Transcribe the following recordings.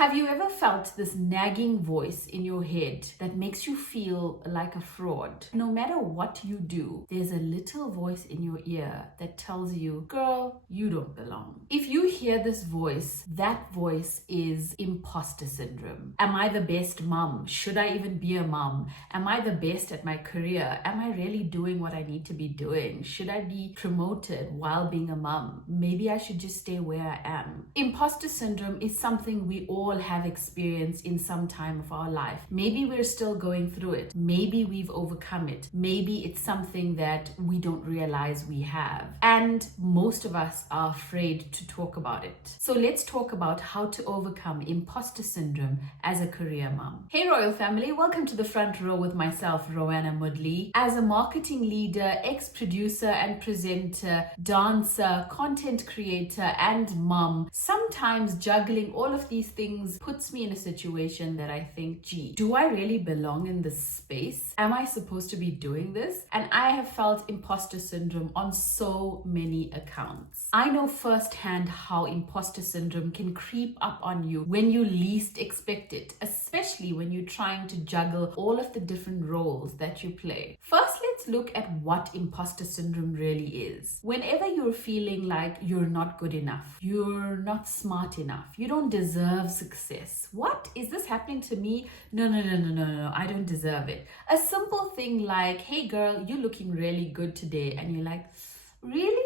Have you ever felt this nagging voice in your head that makes you feel like a fraud? No matter what you do, there's a little voice in your ear that tells you, girl, you don't belong. If you hear this voice, that voice is imposter syndrome. Am I the best mom? Should I even be a mom? Am I the best at my career? Am I really doing what I need to be doing? Should I be promoted while being a mom? Maybe I should just stay where I am. Imposter syndrome is something we all have experienced in some time of our life. Maybe we're still going through it. Maybe we've overcome it. Maybe it's something that we don't realize we have. And most of us are afraid to talk about it. So let's talk about how to overcome imposter syndrome as a career mom. Hey Royal Family, welcome to the front row with myself, Roanna Mudley. As a marketing leader, ex-producer and presenter, dancer, content creator, and mom, sometimes juggling all of these things puts me in a situation that I think, gee, do I really belong in this space? Am I supposed to be doing this? And I have felt imposter syndrome on so many accounts. I know firsthand how imposter syndrome can creep up on you when you least expect it, especially when you're trying to juggle all of the different roles that you play. First, let's look at what imposter syndrome really is. Whenever you're feeling like you're not good enough, you're not smart enough, you don't deserve success. What? Is this happening to me? No, I don't deserve it. A simple thing like, hey girl, you're looking really good today. And you're like, really?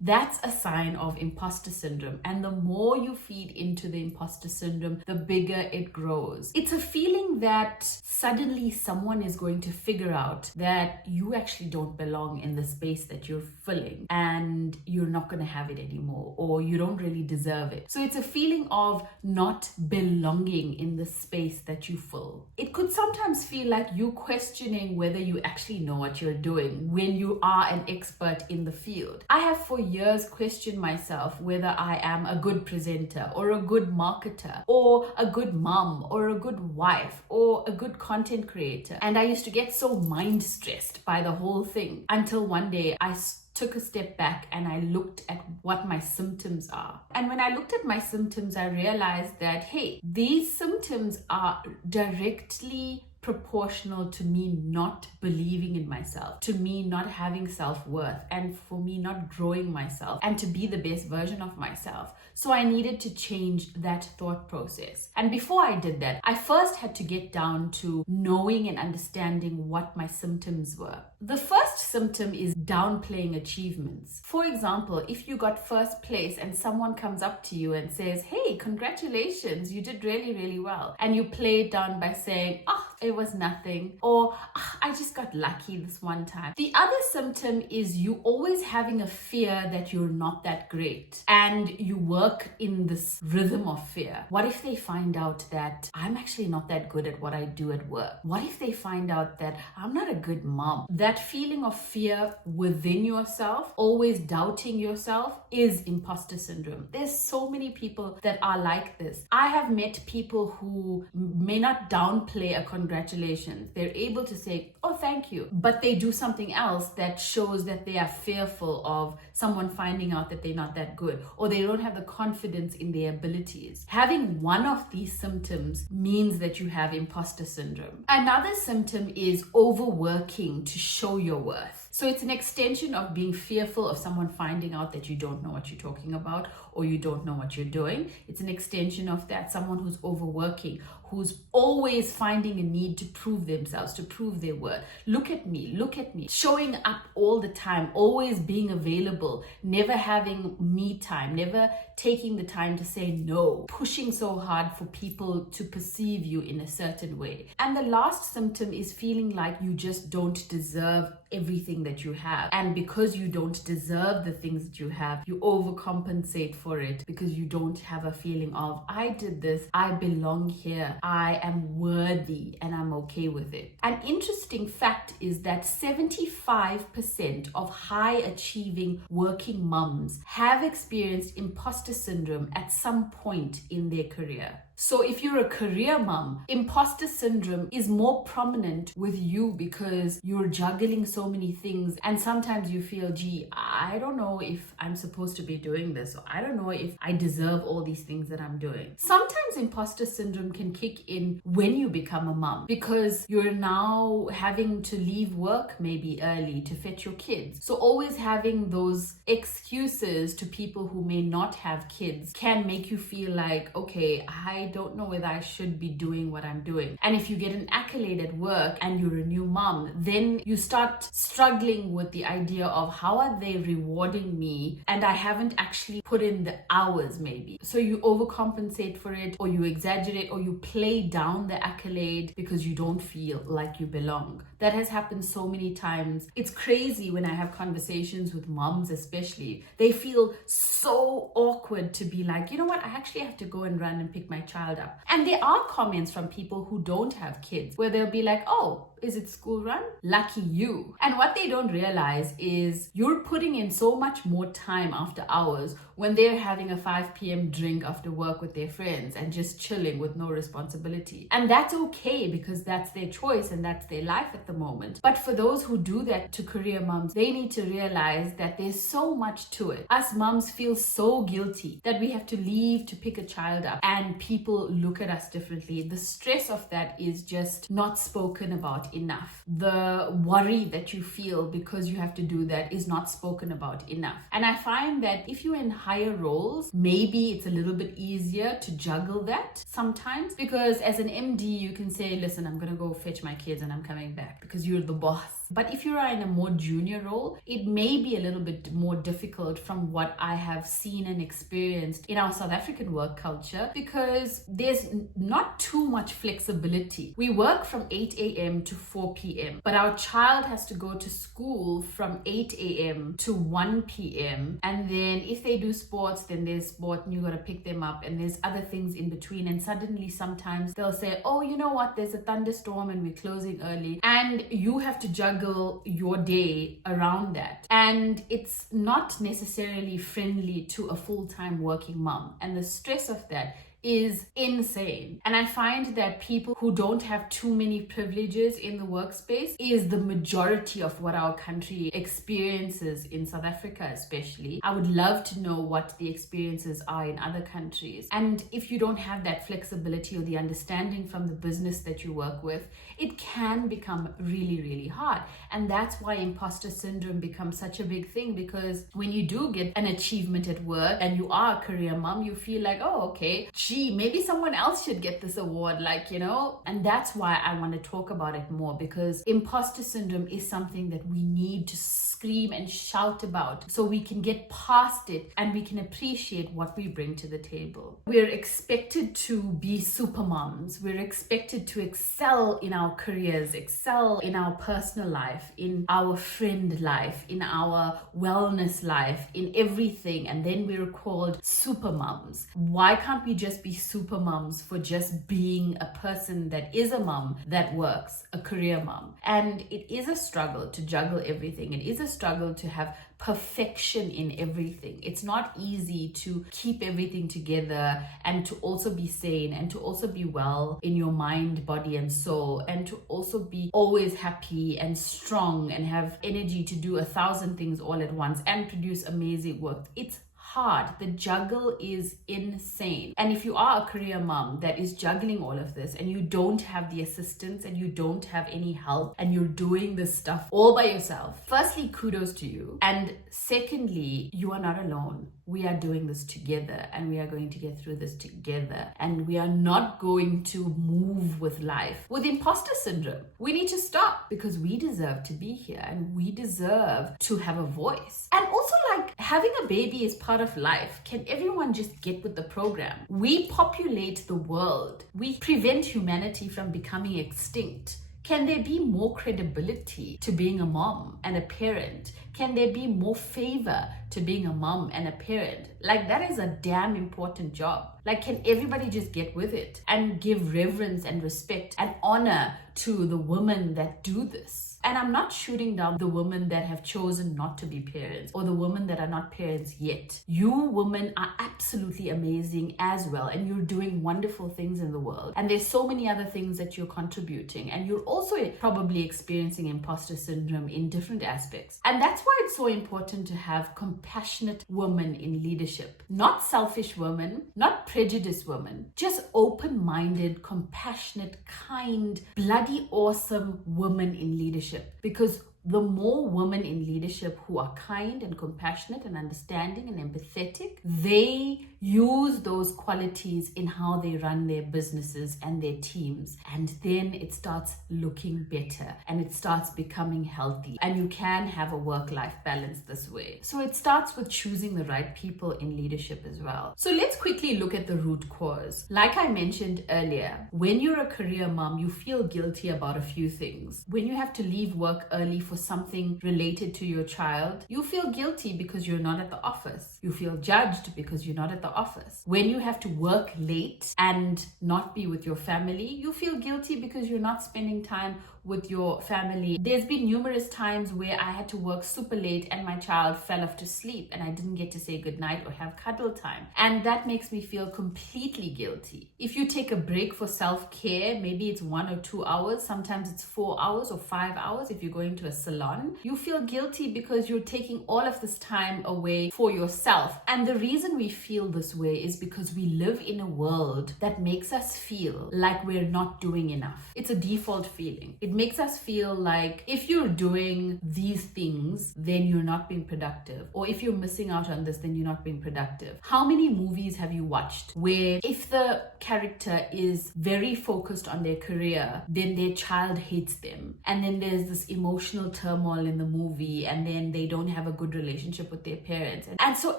That's a sign of imposter syndrome. And the more you feed into the imposter syndrome, the bigger it grows. It's a feeling that suddenly someone is going to figure out that you actually don't belong in the space that you're filling and you're not going to have it anymore, or you don't really deserve it. So it's a feeling of not belonging in the space that you fill. It could sometimes feel like you questioning whether you actually know what you're doing when you are an expert in the field. I have for years questioned myself whether I am a good presenter or a good marketer or a good mom or a good wife or a good content creator. And I used to get so mind stressed by the whole thing until one day I took a step back and I looked at what my symptoms are. And when I looked at my symptoms, I realized that, hey, these symptoms are directly proportional to me not believing in myself, to me not having self-worth, and for me not growing myself and to be the best version of myself. So I needed to change that thought process. And before I did that, I first had to get down to knowing and understanding what my symptoms were. The first symptom is downplaying achievements. For example, if you got first place and someone comes up to you and says, hey, congratulations, you did really, really well. And you play it down by saying, it was nothing, or I just got lucky this one time. The other symptom is you always having a fear that you're not that great, and you work in this rhythm of fear. What if they find out that I'm actually not that good at what I do at work? What if they find out that I'm not a good mom? That feeling of fear within yourself, always doubting yourself, is imposter syndrome. There's so many people that are like this. I have met people who may not downplay a congratulations. They're able to say, oh, thank you. But they do something else that shows that they are fearful of someone finding out that they're not that good, or they don't have the confidence in their abilities. Having one of these symptoms means that you have imposter syndrome. Another symptom is overworking to show your worth. So it's an extension of being fearful of someone finding out that you don't know what you're talking about or you don't know what you're doing. It's an extension of that, someone who's overworking, who's always finding a need to prove themselves, to prove their worth. Look at me, showing up all the time, always being available, never having me time, never taking the time to say no, pushing so hard for people to perceive you in a certain way. And the last symptom is feeling like you just don't deserve everything that you have. And because you don't deserve the things that you have, you overcompensate for it because you don't have a feeling of, I did this, I belong here, I am worthy, and I'm okay with it. An interesting fact is that 75% of high achieving working moms have experienced imposter syndrome at some point in their career. So if you're a career mom, imposter syndrome is more prominent with you because you're juggling so many things, and sometimes you feel, gee, I don't know if I'm supposed to be doing this, or I don't know if I deserve all these things that I'm doing. Sometimes imposter syndrome can kick in when you become a mom because you're now having to leave work maybe early to fetch your kids. So always having those excuses to people who may not have kids can make you feel like, okay, I don't know whether I should be doing what I'm doing. And if you get an accolade at work and you're a new mom, then you start struggling with the idea of how are they rewarding me and I haven't actually put in the hours maybe. So you overcompensate for it, or you exaggerate, or you play down the accolade because you don't feel like you belong. That has happened so many times. It's crazy when I have conversations with moms, especially. They feel so awkward to be like, you know what, I actually have to go and run and pick my child up. And there are comments from people who don't have kids where they'll be like, oh, is it school run? Lucky you. And what they don't realize is you're putting in so much more time after hours when they're having a 5 p.m. drink after work with their friends and just chilling with no responsibility. And that's okay because that's their choice and that's their life at the moment. But for those who do that to career moms, they need to realize that there's so much to it. Us moms feel so guilty that we have to leave to pick a child up and people look at us differently. The stress of that is just not spoken about enough. The worry that you feel because you have to do that is not spoken about enough. And I find that if you're in higher roles, maybe it's a little bit easier to juggle that sometimes, because as an MD, you can say, listen, I'm going to go fetch my kids and I'm coming back because you're the boss. But if you're in a more junior role, it may be a little bit more difficult from what I have seen and experienced in our South African work culture, because there's not too much flexibility. We work from 8 a.m. to 4 p.m., but our child has to go to school from 8 a.m. to 1 p.m. And then if they do sports, then there's sport and you got to pick them up, and there's other things in between. And suddenly sometimes they'll say, oh, you know what, there's a thunderstorm and we're closing early, and you have to juggle your day around that. And it's not necessarily friendly to a full-time working mom. And the stress of that is insane. And I find that people who don't have too many privileges in the workspace is the majority of what our country experiences in South Africa, especially. I would love to know what the experiences are in other countries. And if you don't have that flexibility or the understanding from the business that you work with, it can become really, really hard. And that's why imposter syndrome becomes such a big thing, because when you do get an achievement at work and you are a career mom, you feel like, oh, okay, gee, maybe someone else should get this award, like, you know. And that's why I want to talk about it more, because imposter syndrome is something that we need to scream and shout about so we can get past it and we can appreciate what we bring to the table. We're expected to be super moms. We're expected to excel in our careers, excel in our personal life, in our friend life, in our wellness life, in everything. And then we're called super moms. Why can't we just be super moms for just being a person that is a mom that works, a career mom? And it is a struggle to juggle everything. It is a struggle to have perfection in everything. It's not easy to keep everything together and to also be sane and to also be well in your mind, body, and soul, and to also be always happy and strong and have energy to do 1,000 things all at once and produce amazing work. It's hard. The juggle is insane. And if you are a career mom that is juggling all of this and you don't have the assistance and you don't have any help and you're doing this stuff all by yourself, firstly, kudos to you. And secondly, you are not alone. We are doing this together and we are going to get through this together, and we are not going to move with life with imposter syndrome. We need to stop, because we deserve to be here and we deserve to have a voice. And also, like, having a baby is part of life. Can everyone just get with the program? We populate the world. We prevent humanity from becoming extinct. Can there be more credibility to being a mom and a parent? Can there be more favor to being a mom and a parent? Like, that is a damn important job. Like, can everybody just get with it and give reverence and respect and honor to the women that do this? And I'm not shooting down the women that have chosen not to be parents or the women that are not parents yet. You women are absolutely amazing as well, and you're doing wonderful things in the world. And there's so many other things that you're contributing, and you're also probably experiencing imposter syndrome in different aspects. And that's why it's so important to have compassionate women in leadership. Not selfish women, not prejudiced women, just open-minded, compassionate, kind, bloody awesome women in leadership. Because the more women in leadership who are kind and compassionate and understanding and empathetic, they use those qualities in how they run their businesses and their teams. And then it starts looking better and it starts becoming healthy. And you can have a work-life balance this way. So it starts with choosing the right people in leadership as well. So let's quickly look at the root cause. Like I mentioned earlier, when you're a career mom, you feel guilty about a few things. When you have to leave work early for something related to your child, you feel guilty because you're not at the office. You feel judged because you're not at the office. When you have to work late and not be with your family, you feel guilty because you're not spending time with your family. There's been numerous times where I had to work super late and my child fell off to sleep and I didn't get to say goodnight or have cuddle time. And that makes me feel completely guilty. If you take a break for self-care, maybe it's 1 or 2 hours, sometimes it's 4 hours or 5 hours if you're going to a salon, you feel guilty because you're taking all of this time away for yourself. And the reason we feel this way is because we live in a world that makes us feel like we're not doing enough. It's a default feeling. It makes us feel like if you're doing these things, then you're not being productive. Or if you're missing out on this, then you're not being productive. How many movies have you watched where if the character is very focused on their career, then their child hates them? And then there's this emotional turmoil in the movie, and then they don't have a good relationship with their parents. And so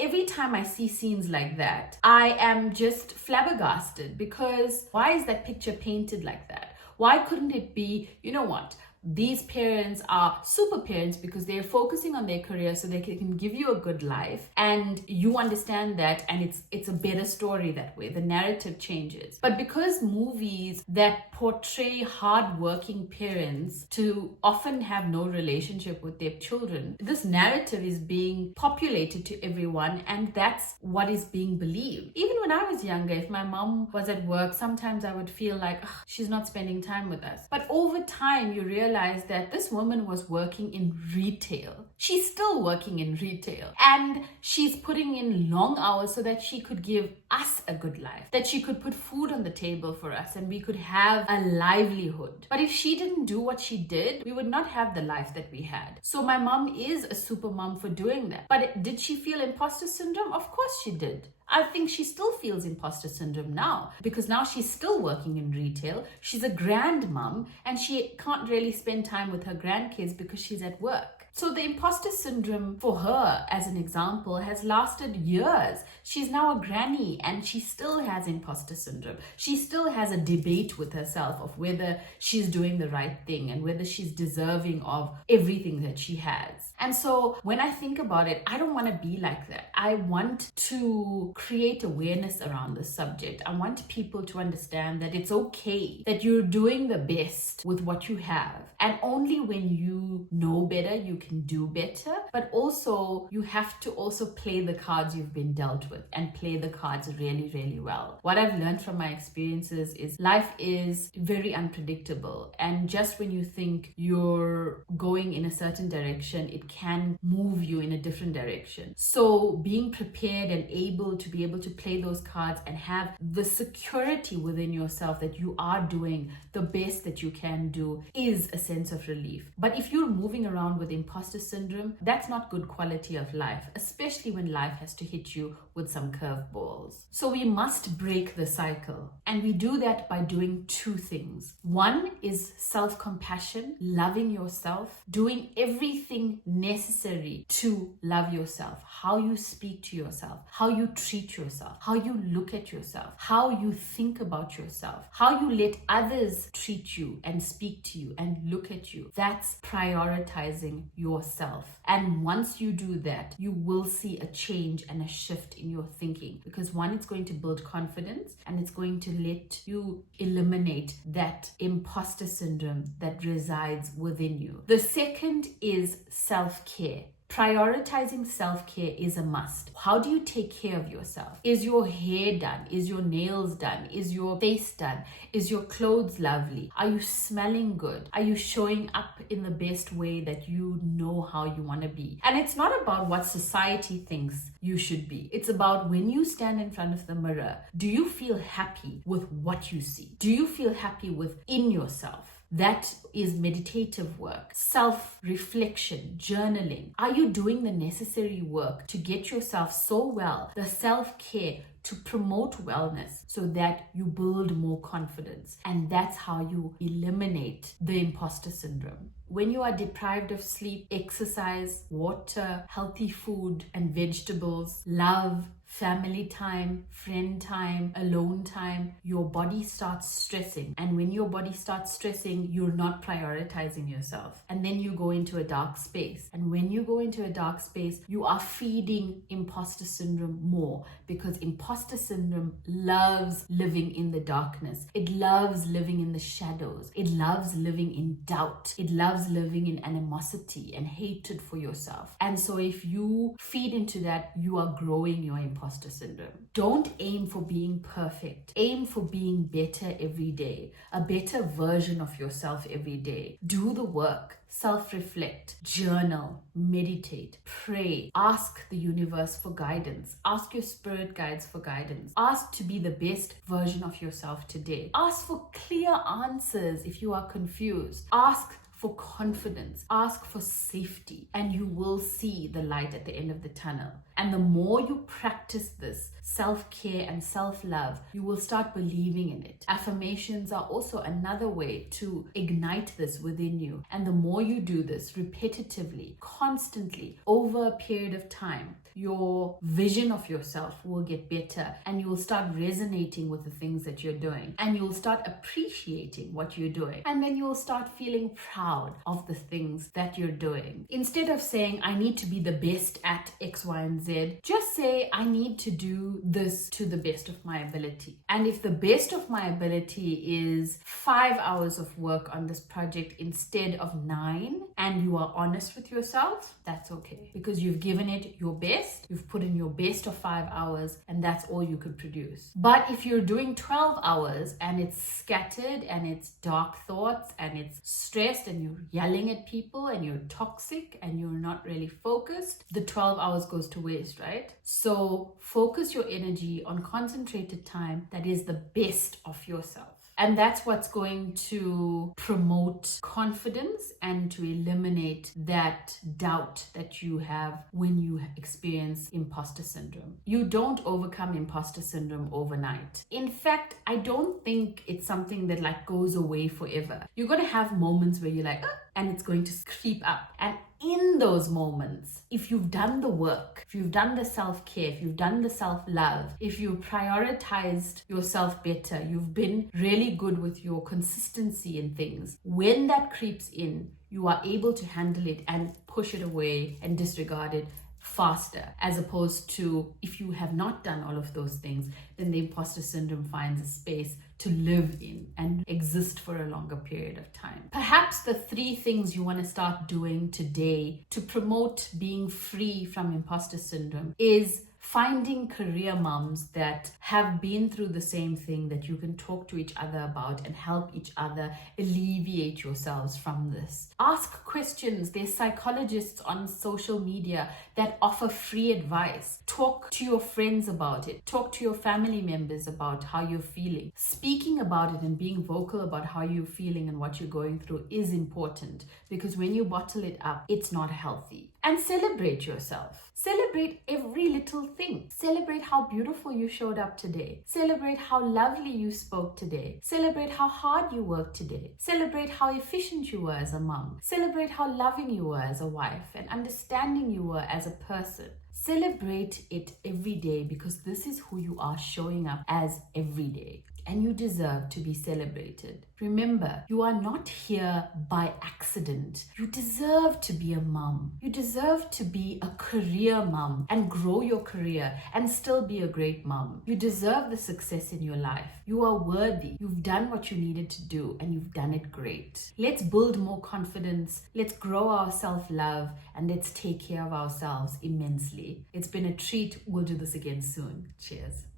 every time I see scenes like that, I am just flabbergasted, because why is that picture painted like that? Why couldn't it be, you know what? These parents are super parents because they're focusing on their career so they can give you a good life, and you understand that, and it's a better story that way. The narrative changes. But because movies that portray hardworking parents to often have no relationship with their children, this narrative is being populated to everyone, and that's what is being believed. Even when I was younger, if my mom was at work, sometimes I would feel like she's not spending time with us. But over time, you realize that this woman was working in retail. She's still working in retail, and she's putting in long hours so that she could give us a good life, that she could put food on the table for us and we could have a livelihood. But if she didn't do what she did, we would not have the life that we had. So my mom is a super mom for doing that. But did she feel imposter syndrome? Of course she did. I think she still feels imposter syndrome now, because now she's still working in retail. She's a grandmom and she can't really spend time with her grandkids because she's at work. So the imposter syndrome for her, as an example, has lasted years. She's now a granny and she still has imposter syndrome. She still has a debate with herself of whether she's doing the right thing and whether she's deserving of everything that she has. And so when I think about it, I don't want to be like that. I want to create awareness around this subject. I want people to understand that it's okay, that you're doing the best with what you have. And only when you know better, you can do better. But also, you have to also play the cards you've been dealt with and play the cards really, really well. What I've learned from my experiences is life is very unpredictable. And just when you think you're going in a certain direction, it can move you in a different direction. So being prepared and able to play those cards and have the security within yourself that you are doing the best that you can do is a sense of relief. But if you're moving around with imposter syndrome, that's not good quality of life, especially when life has to hit you with some curveballs. So we must break the cycle, and we do that by doing two things. One is self-compassion, loving yourself, doing everything necessary to love yourself, how you speak to yourself, how you treat yourself, how you look at yourself, how you think about yourself, how you let others treat you and speak to you and look at you. That's prioritizing your yourself. And once you do that, you will see a change and a shift in your thinking, because one, it's going to build confidence, and it's going to let you eliminate that imposter syndrome that resides within you. The second is self-care. Prioritizing self-care is a must. How do you take care of yourself? Is your hair done? Is your nails done? Is your face done? Is your clothes lovely? Are you smelling good? Are you showing up in the best way that you know how you want to be? And it's not about what society thinks you should be. It's about when you stand in front of the mirror, do you feel happy with what you see? Do you feel happy within yourself? That is meditative work, self-reflection, journaling. Are you doing the necessary work to get yourself so well, the self-care to promote wellness so that you build more confidence? And that's how you eliminate the imposter syndrome. When you are deprived of sleep, exercise, water, healthy food and vegetables, love, family time, friend time, alone time, your body starts stressing. And when your body starts stressing, you're not prioritizing yourself. And then you go into a dark space. And when you go into a dark space, you are feeding imposter syndrome more, because imposter syndrome loves living in the darkness. It loves living in the shadows. It loves living in doubt. It loves living in animosity and hatred for yourself. And so if you feed into that, you are growing your imposter syndrome. Don't aim for being perfect. Aim for being better every day, a better version of yourself every day. Do the work. Self-reflect, journal, meditate, pray, ask the universe for guidance, ask your spirit guides for guidance, ask to be the best version of yourself today. Ask for clear answers if you are confused. Ask for confidence, ask for safety, and you will see the light at the end of the tunnel. And the more you practice this self-care and self-love, you will start believing in it. Affirmations are also another way to ignite this within you. And the more you do this repetitively, constantly, over a period of time, your vision of yourself will get better, and you will start resonating with the things that you're doing, and you'll start appreciating what you're doing, and then you'll start feeling proud of the things that you're doing. Instead of saying, I need to be the best at X, Y, and Z, just say, I need to do this to the best of my ability. And if the best of my ability is 5 hours of work on this project instead of 9, and you are honest with yourself, that's okay, because you've given it your best. You've put in your best of 5 hours, and that's all you could produce. But if you're doing 12 hours and it's scattered and it's dark thoughts and it's stressed and you're yelling at people and you're toxic and you're not really focused, the 12 hours goes to waste, right? So focus your energy on concentrated time that is the best of yourself. And that's what's going to promote confidence and to eliminate that doubt that you have when you experience imposter syndrome. You don't overcome imposter syndrome overnight. In fact, I don't think it's something that goes away forever. You're going to have moments where you're like, and it's going to creep up. And in those moments, if you've done the work, if you've done the self-care, if you've done the self-love, if you've prioritized yourself better, you've been really good with your consistency in things, when that creeps in, you are able to handle it and push it away and disregard it faster, as opposed to if you have not done all of those things, then the imposter syndrome finds a space to live in and exist for a longer period of time. Perhaps the 3 things you want to start doing today to promote being free from imposter syndrome is finding career moms that have been through the same thing that you can talk to each other about and help each other alleviate yourselves from this. Ask questions. There's psychologists on social media that offer free advice. Talk to your friends about it. Talk to your family members about how you're feeling. Speaking about it and being vocal about how you're feeling and what you're going through is important, because when you bottle it up, it's not healthy. And celebrate yourself. Celebrate every little thing. Celebrate how beautiful you showed up today. Celebrate how lovely you spoke today. Celebrate how hard you worked today. Celebrate how efficient you were as a mom. Celebrate how loving you were as a wife and understanding you were as a person. Celebrate it every day, because this is who you are showing up as every day. and you deserve to be celebrated. Remember, you are not here by accident. You deserve to be a mom. You deserve to be a career mom and grow your career and still be a great mom. You deserve the success in your life. You are worthy. You've done what you needed to do and you've done it great. Let's build more confidence. Let's grow our self-love and let's take care of ourselves immensely. It's been a treat. We'll do this again soon. Cheers.